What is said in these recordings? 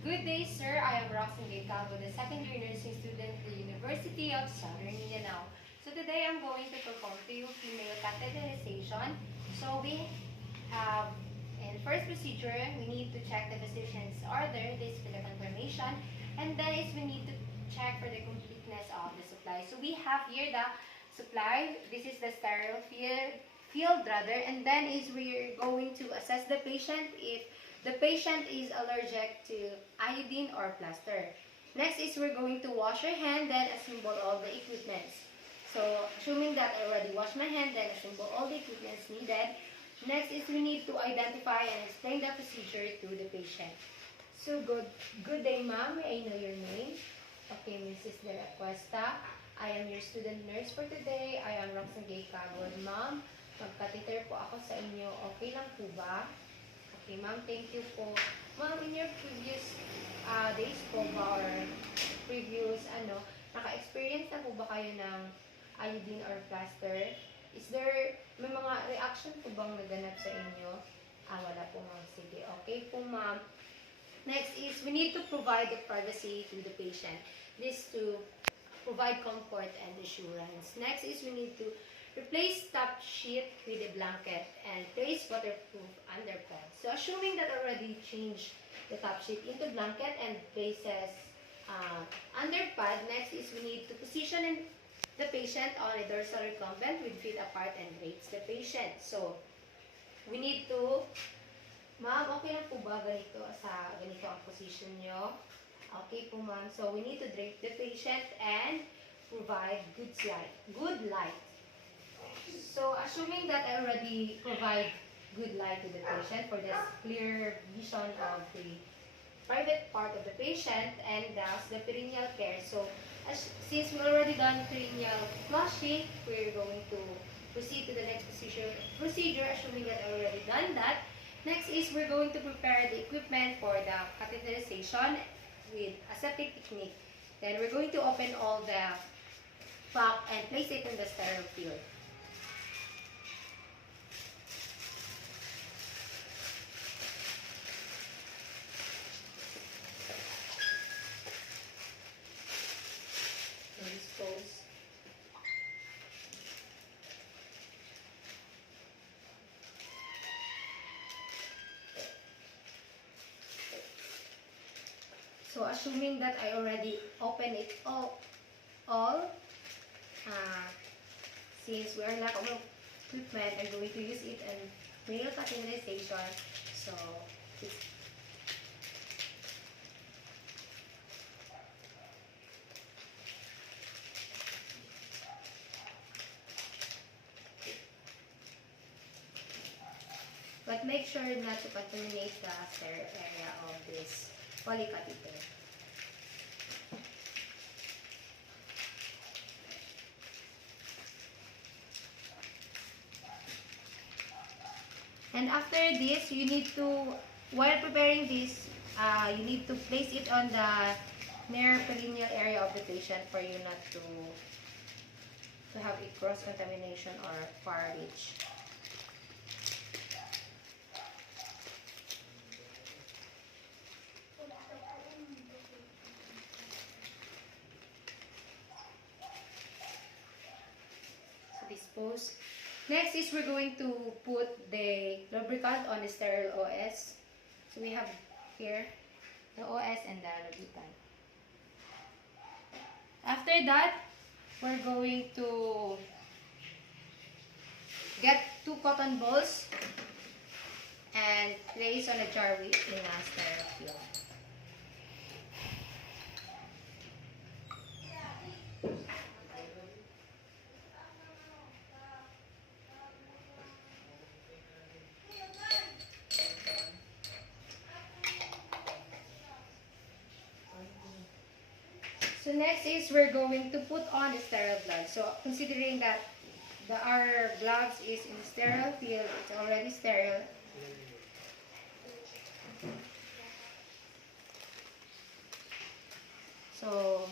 Good day, sir. I am Roxanne Calvo, the second year nursing student at the University of Southern Mindanao. So today I'm going to perform to you female catheterization. So we have, in first procedure, we need to check the physician's order, this for the confirmation, and then is we need to check for the completeness of the supply. So we have here the supply. This is the sterile field rather, and then is we're going to assess the patient if the patient is allergic to iodine or plaster. Next is we're going to wash your hand, then assemble all the equipments. So assuming that I already washed my hand, then assemble all the equipments needed. Next is we need to identify and explain the procedure to the patient. So good day, ma'am. May I know your name? Okay, Mrs. De La Cuesta. I am your student nurse for today. I am Roxanne Gay Cagod. Ma'am, mag-catheter po ako sa inyo. Okay lang po ba? Okay, ma'am, thank you po. Ma'am, in your previous days po ba or previous naka-experience na po ba kayo ng iodine or plaster? May mga reaction po bang naganap sa inyo? Wala po ma'am. Sige, okay po ma'am. Next is, we need to provide the privacy to the patient. This to provide comfort and assurance. Next is, we need to replace top sheet with a blanket and place waterproof underpants. So assuming that already changed the top sheet into blanket and places underpad, next is we need to position the patient on a dorsal recumbent with feet apart and raise the patient. So we need to, ma'am, okay lang po ba ganito ang position nyo? Okay po ma'am. So we need to drape the patient and provide good light. So, assuming that I already provide good light to the patient for this clear vision of the private part of the patient and thus the perineal care. So, since we already done perineal flushing, we're going to proceed to the next procedure assuming that I already done that. Next is we're going to prepare the equipment for the catheterization with aseptic technique. Then we're going to open all the pack and place it in the sterile field. Dispose. So assuming that I already open it all since we are lack of equipment, I'm going to use it in male catheterization. So but make sure not to contaminate the sterile area of this polycatheter. And after this, you need to, while preparing this, you need to place it on the near perineal area of the patient for you not to have a cross-contamination or far reach. Dispose. Next is we're going to put the lubricant on the sterile OS. So we have here the OS and the lubricant. After that, we're going to get 2 cotton balls and place on a jar in a sterile field. So next is we're going to put on the sterile gloves. So considering that our gloves is in sterile field, it's already sterile. So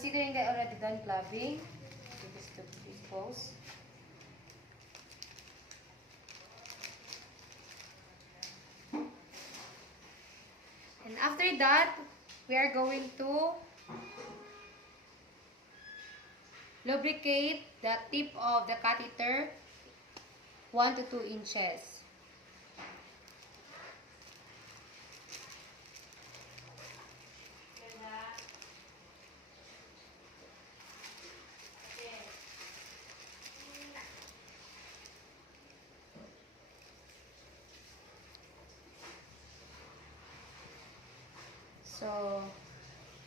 considering that I already done clubbing, this to be close. And after that, we are going to lubricate the tip of the catheter 1 to 2 inches. So,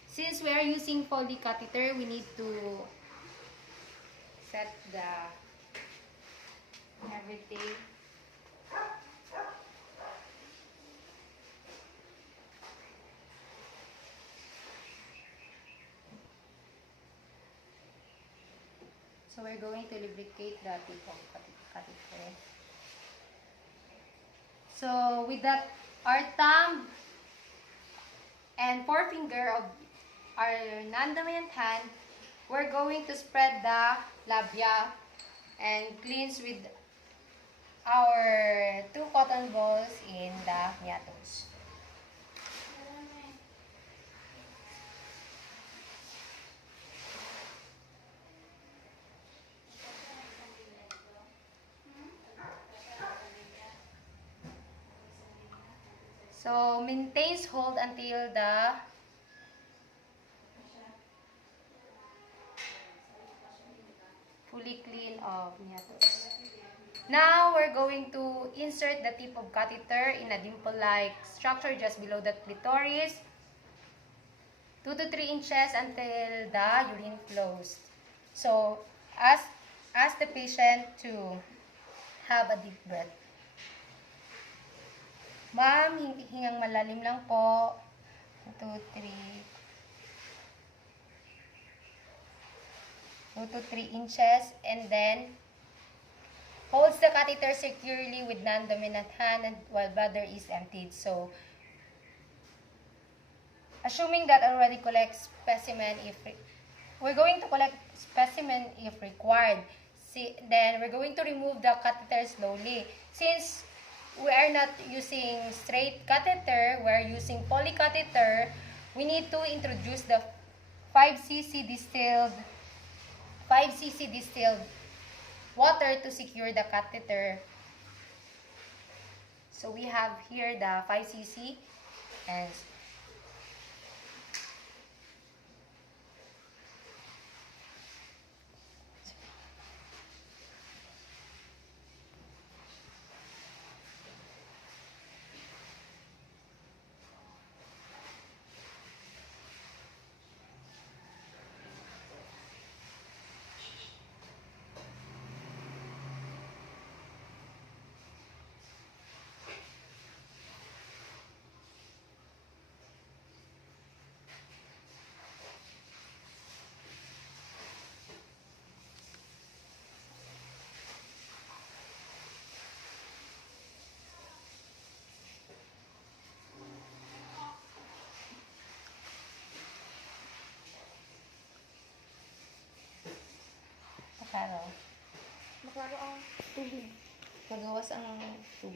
since we are using Foley catheter, we need to set everything. So we're going to lubricate the tip of catheter. So with that, our thumb and forefinger of our non-dominant hand, we're going to spread the labia and cleanse with our 2 cotton balls in the meatus. So maintains hold until the fully clean of meatus. Now we're going to insert the tip of catheter in a dimple-like structure just below the clitoris, 2 to 3 inches until the urine flows. So ask the patient to have a deep breath. Ma'am, hingang malalim lang po. 2, 3. 2 to 3 inches, and then holds the catheter securely with non-dominant hand and while bladder is emptied. So, assuming that already collect specimen, we're going to collect specimen if required. Then we're going to remove the catheter slowly. Since we are not using straight catheter, we are using poly catheter, we need to introduce the 5 cc distilled water to secure the catheter. So we have here the 5 cc and Maklaro ang tubig. Magawas ang tubig.